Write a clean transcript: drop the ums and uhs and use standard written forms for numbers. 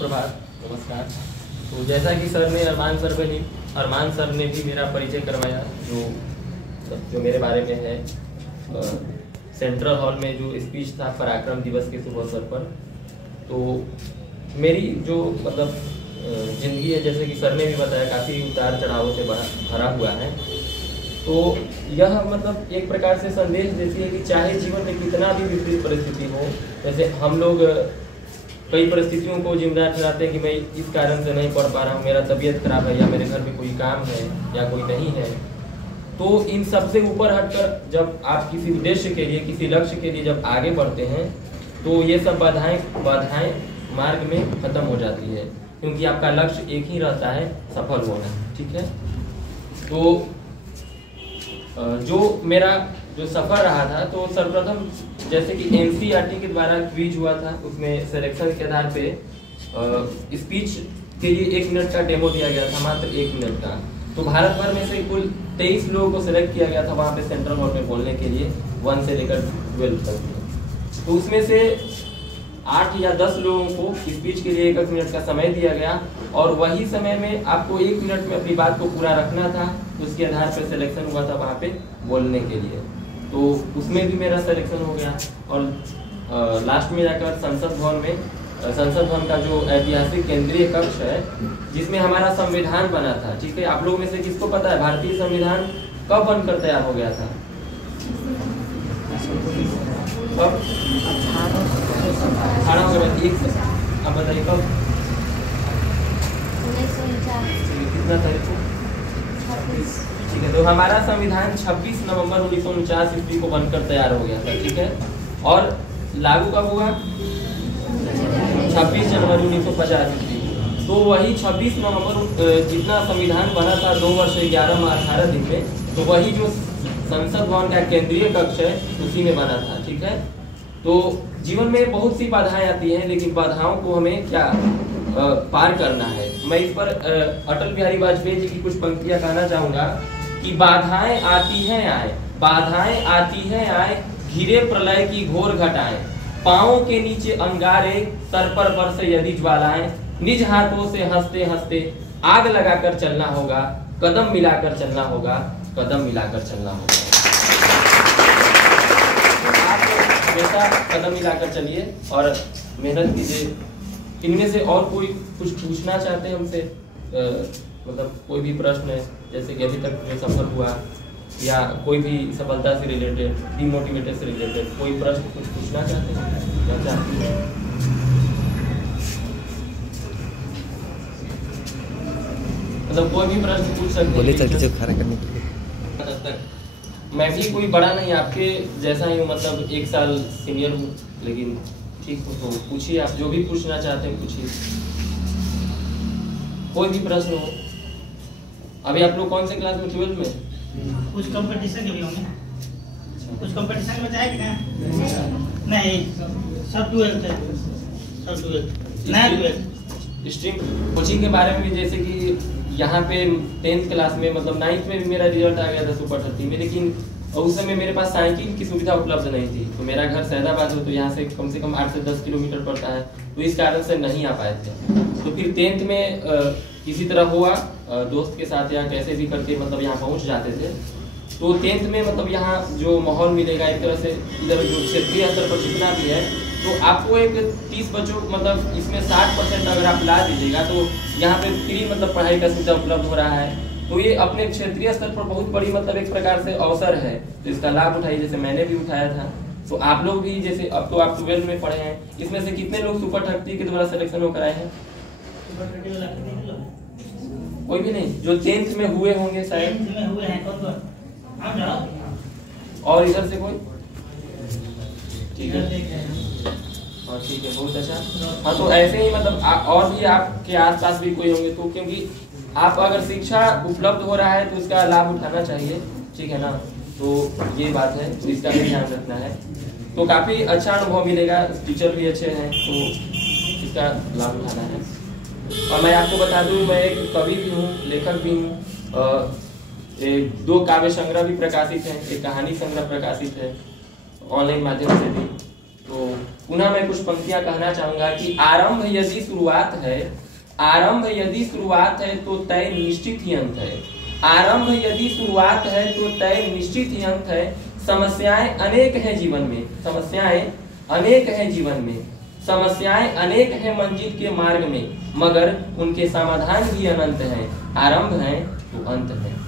प्रभात, नमस्कार। तो जैसा कि सर ने अरमान सर ने भी मेरा परिचय करवाया, जो मेरे बारे में है, सेंट्रल हॉल में जो स्पीच था पराक्रम दिवस के शुभ अवसर पर। तो मेरी जो मतलब ज़िंदगी है, जैसे कि सर ने भी बताया, काफ़ी उतार चढ़ावों से भरा हुआ है। तो यह मतलब एक प्रकार से संदेश देती है कि चाहे जीवन में कितना भी विपरीत परिस्थिति हो, जैसे हम लोग कई परिस्थितियों को जिम्मेदार ठहराते हैं कि मैं इस कारण से नहीं पढ़ पा रहा हूँ, मेरा तबीयत खराब है या मेरे घर में कोई काम है या कोई नहीं है। तो इन सबसे ऊपर हटकर जब आप किसी उद्देश्य के लिए, किसी लक्ष्य के लिए जब आगे बढ़ते हैं, तो ये सब बाधाएं मार्ग में खत्म हो जाती है, क्योंकि आपका लक्ष्य एक ही रहता है, सफल होना। ठीक है। तो जो मेरा सफ़र रहा था, तो सर्वप्रथम जैसे कि एनसीईआरटी के द्वारा क्विज हुआ था, उसमें सिलेक्शन के आधार पे स्पीच के लिए 1 मिनट का डेमो दिया गया था, मात्र 1 मिनट का। तो भारत भर में से कुल 23 लोगों को सिलेक्ट किया गया था वहाँ पे सेंट्रल हॉल में बोलने के लिए, 1 से लेकर 12 तक। तो उसमें से 8 या 10 लोगों को स्पीच के लिए 1 मिनट का समय दिया गया, और वही समय में आपको 1 मिनट में अपनी बात को पूरा रखना था। उसके आधार पर सिलेक्शन हुआ था वहाँ पे बोलने के लिए। तो उसमें भी मेरा सिलेक्शन हो गया, और लास्ट में जाकर संसद भवन का जो ऐतिहासिक केंद्रीय कक्ष है, जिसमें हमारा संविधान बना था। ठीक है। आप लोगों में से किसको पता है भारतीय संविधान कब बनकर तैयार हो गया था? कब? 18 आप बताइए कब? कितना तारीख को? ठीक है। तो हमारा संविधान 26 नवंबर 1949 ईस्वी को बनकर तैयार हो गया था। ठीक है। और लागू कब हुआ? 26 जनवरी 1950 ईस्वी। तो वही 26 नवंबर जितना संविधान बना था 2 वर्ष 11 माह 18 दिन में, तो वही जो संसद भवन का केंद्रीय कक्ष है उसी में बना था। ठीक है। तो जीवन में बहुत सी बाधाएं आती हैं, लेकिन बाधाओं को हमें क्या पार करना है। मैं इस पर अटल बिहारी वाजपेयी जी की कुछ पंक्तियां कहना चाहूंगा कि बाधाएं आती हैं आए, घिरे प्रलय की घोर घटाएं, पांवों के नीचे अंगारे, सर पर बरसे यदि ज्वालाएं, निज हाथों से हंसते हंसते आग लगाकर चलना होगा, कदम मिलाकर चलना होगा, कदम मिलाकर चलना होगा। आप हमेशा कदम मिलाकर चलिए और मेहनत कीजिए। इनमें से और कोई कुछ पूछना चाहते हैं हमसे? मतलब कोई भी प्रश्न है, जैसे कि अभी तक जो सफर हुआ, या कोई भी सफलता से रिलेटेड, डिमोटिवेटेड से रिलेटेड कोई प्रश्न कुछ पूछना चाहते हैं? क्या चाहते हैं? मतलब कोई भी प्रश्न पूछ सकते हैं। बोले चल के खड़ा करने के लिए। मैं भी कोई बड़ा नहीं, आपके जैसा ही हूँ, मतलब 1 साल सीनियर हूँ, लेकिन ठीक हो। तो पूछिए, आप जो भी पूछना चाहते हैं पूछिए, कोई भी प्रश्न हो। अभी आप लोग कौन से क्लास में? 12 में? कुछ कंपटीशन के भी होंगे ना? कुछ कंपटीशन में जाएगी ना? नहीं, सब 12th है, सब 12th नया 12th। स्ट्रीम कोचिंग के बारे में भी, जैसे कि यहाँ पे 10th क्लास में, मतलब 9th में भी मेरा रिजल्ट आ गया था सुपर 30 में, लेकिन उस समय मेरे पास साइकिल की सुविधा उपलब्ध नहीं थी। तो मेरा घर सैदाबाद हो, तो यहाँ से कम 8 से 10 किलोमीटर पड़ता है, तो इस कारण से नहीं आ पाए थे। तो फिर 10th में किसी तरह हुआ, दोस्त के साथ या कैसे भी करके मतलब यहाँ पहुँच जाते थे। तो 10th में मतलब यहाँ जो माहौल मिलेगा, एक तरह से इधर जो क्षेत्रीय स्तर पर जितना भी है, तो आपको एक 30 बच्चों, मतलब इसमें 60% अगर आप ला दीजिएगा, तो यहाँ पे फ्री मतलब पढ़ाई का सुविधा उपलब्ध हो रहा है। तो ये अपने क्षेत्रीय स्तर पर बहुत बड़ी मतलब एक प्रकार से अवसर है, तो इसका लाभ उठाइए, जैसे मैंने भी उठाया था। तो आप लोग भी, जैसे अब तो आप 12 में पढ़े हैं, इसमें से कितने लोग सुपर 30 के द्वारा सिलेक्शन होकर आए हैं? कोई भी नहीं। जो 10th में हुए होंगे शायद? 10th में हुए हैं कौन? आप जाओ। और इधर से कोई? ठीक है, हाँ ठीक है, बहुत अच्छा। हाँ, तो ऐसे ही मतलब और भी आपके आसपास भी कोई होंगे, तो क्योंकि आप अगर शिक्षा उपलब्ध हो रहा है तो इसका लाभ उठाना चाहिए। ठीक है ना? तो ये बात है, तो इसका भी ध्यान रखना है। तो काफ़ी अच्छा अनुभव मिलेगा, टीचर भी अच्छे हैं, तो इसका लाभ उठाना है। और मैं आपको बता दूं, मैं एक कवि भी हूँ, लेखक भी हूँ। 2 काव्य संग्रह भी प्रकाशित हैं, एक कहानी संग्रह प्रकाशित है ऑनलाइन माध्यम से भी। तो पुनः मैं कुछ पंक्तियां कहना चाहूंगा कि आरंभ यदि शुरुआत है, आरंभ यदि शुरुआत है तो तय निश्चित ही अंत है। आरंभ यदि शुरुआत है तो तय निश्चित ही अंत है। समस्याएं अनेक हैं जीवन में, समस्याएं अनेक हैं जीवन में, समस्याएं अनेक हैं मंजिल के मार्ग में, मगर उनके समाधान भी अनंत हैं। आरंभ है तो अंत है।